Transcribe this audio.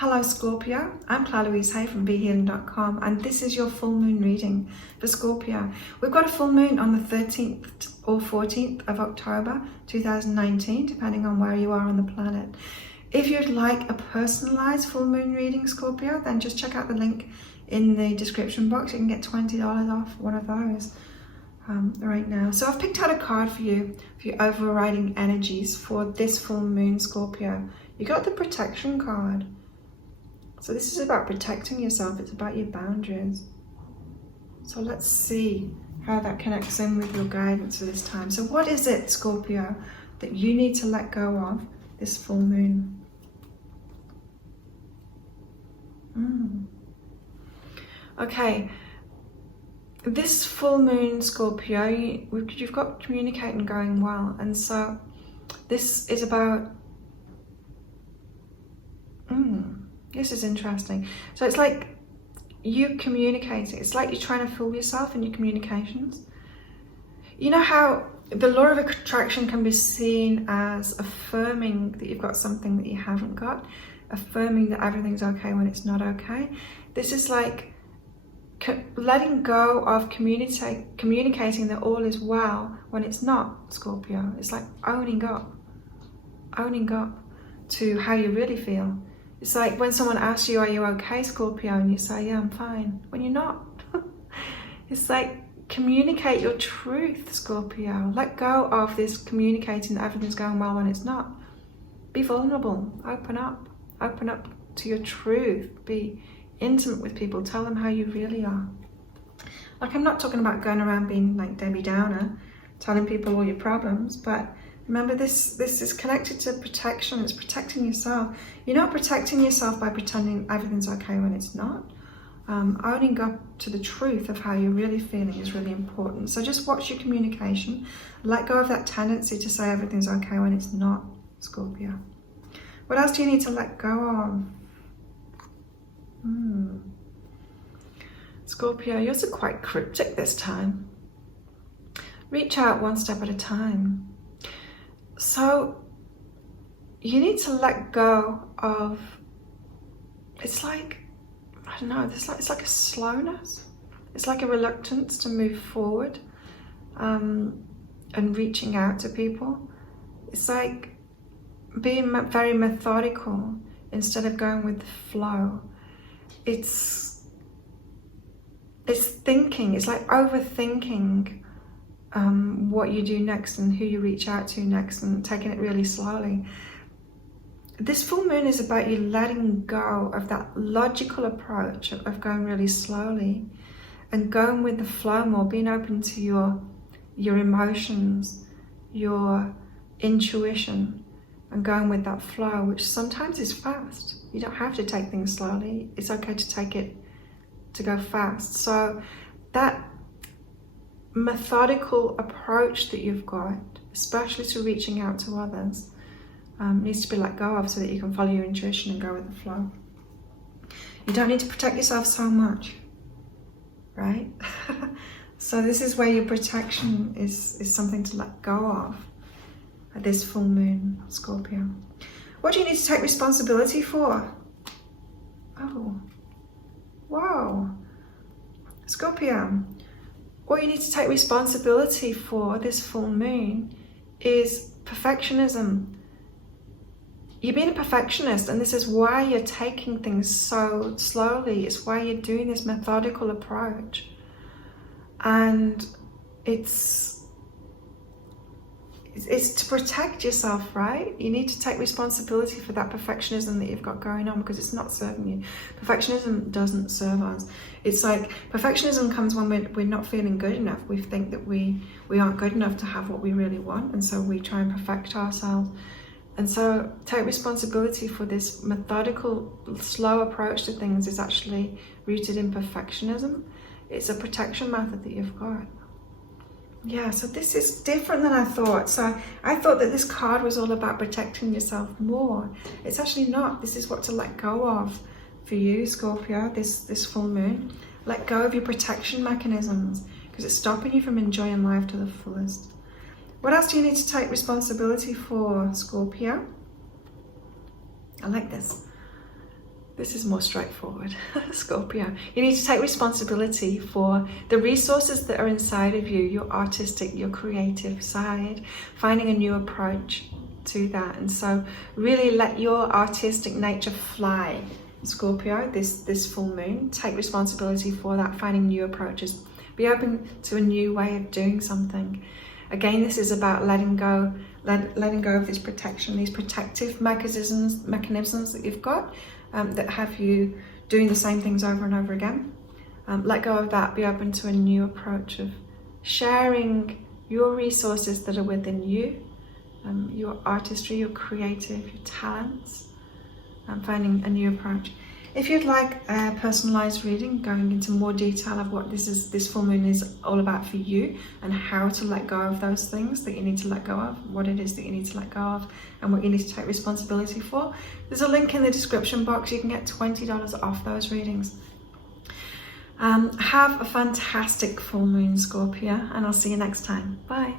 Hello Scorpio, I'm Claire Louise Hay from BeHealing.com and this is your full moon reading for Scorpio. We've got a full moon on the 13th or 14th of October 2019, depending on where you are on the planet. If you'd like a personalized full moon reading, Scorpio, then just check out the link in the description box. You can get $20 off one of those right now. So I've picked out a card for you for your overriding energies for this full moon, Scorpio. You got the protection card. So this is about protecting yourself. It's about your boundaries. So let's see how that connects in with your guidance for this time. So what is it, Scorpio, that you need to let go of this full moon? Okay, this full moon, Scorpio, you've got communicating going well, and so this is about this is interesting. So it's like you communicating. It's like you're trying to fool yourself in your communications. You know how the law of attraction can be seen as affirming that you've got something that you haven't got, affirming that everything's okay when it's not okay. This is like letting go of communicating that all is well when it's not, Scorpio. It's like owning up to how you really feel. It's like when someone asks you, are you okay, Scorpio? And you say, yeah, I'm fine, when you're not. It's like communicate your truth, Scorpio. Let go of this communicating that everything's going well when it's not. Be vulnerable, open up to your truth. Be intimate with people, tell them how you really are. Like, I'm not talking about going around being like Debbie Downer, telling people all your problems, but remember this is connected to protection. It's protecting yourself. You're not protecting yourself by pretending everything's okay when it's not. Owning up to the truth of how you're really feeling is really important. So just watch your communication. Let go of that tendency to say everything's okay when it's not, Scorpio. What else do you need to let go of? Scorpio, you're also quite cryptic this time. Reach out one step at a time. So you need to let go of, it's like, I don't know, it's like a slowness. It's like a reluctance to move forward and reaching out to people. It's like being very methodical instead of going with the flow. It's thinking, it's like overthinking what you do next and who you reach out to next and taking it really slowly. This full moon is about you letting go of that logical approach of going really slowly and going with the flow more, being open to your emotions, your intuition, and going with that flow, which sometimes is fast. You don't have to take things slowly. It's okay to go fast. So that methodical approach that you've got, especially to reaching out to others, needs to be let go of so that you can follow your intuition and go with the flow. You don't need to protect yourself so much, right? So this is where your protection is something to let go of at this full moon, Scorpio. What do you need to take responsibility for? Oh, whoa, Scorpio. What you need to take responsibility for this full moon is perfectionism. You're being a perfectionist, and this is why you're taking things so slowly. It's why you're doing this methodical approach. And it's to protect yourself, right? You need to take responsibility for that perfectionism that you've got going on, because it's not serving you. Perfectionism doesn't serve us. It's like perfectionism comes when we're not feeling good enough. We think that we aren't good enough to have what we really want, and so we try and perfect ourselves. And so take responsibility for this methodical, slow approach to things is actually rooted in perfectionism. It's a protection method that you've got. Yeah, so this is different than I thought. So I thought that this card was all about protecting yourself more. It's actually not. This is what to let go of for you, Scorpio, this full moon. Let go of your protection mechanisms because it's stopping you from enjoying life to the fullest. What else do you need to take responsibility for, Scorpio? I like this. This is more straightforward. Scorpio, you need to take responsibility for the resources that are inside of you, your artistic, your creative side, finding a new approach to that. And so really let your artistic nature fly, Scorpio, this full moon. Take responsibility for that, finding new approaches. Be open to a new way of doing something. Again, this is about letting go of this protection, these protective mechanisms that you've got, that have you doing the same things over and over again. Let go of that. Be open to a new approach of sharing your resources that are within you, your artistry, your creative, your talents, finding a new approach. If you'd like a personalized reading, going into more detail of what this full moon is all about for you, and how to let go of those things that you need to let go of, what it is that you need to let go of, and what you need to take responsibility for, there's a link in the description box. You can get $20 off those readings. Have a fantastic full moon, Scorpio, and I'll see you next time. Bye.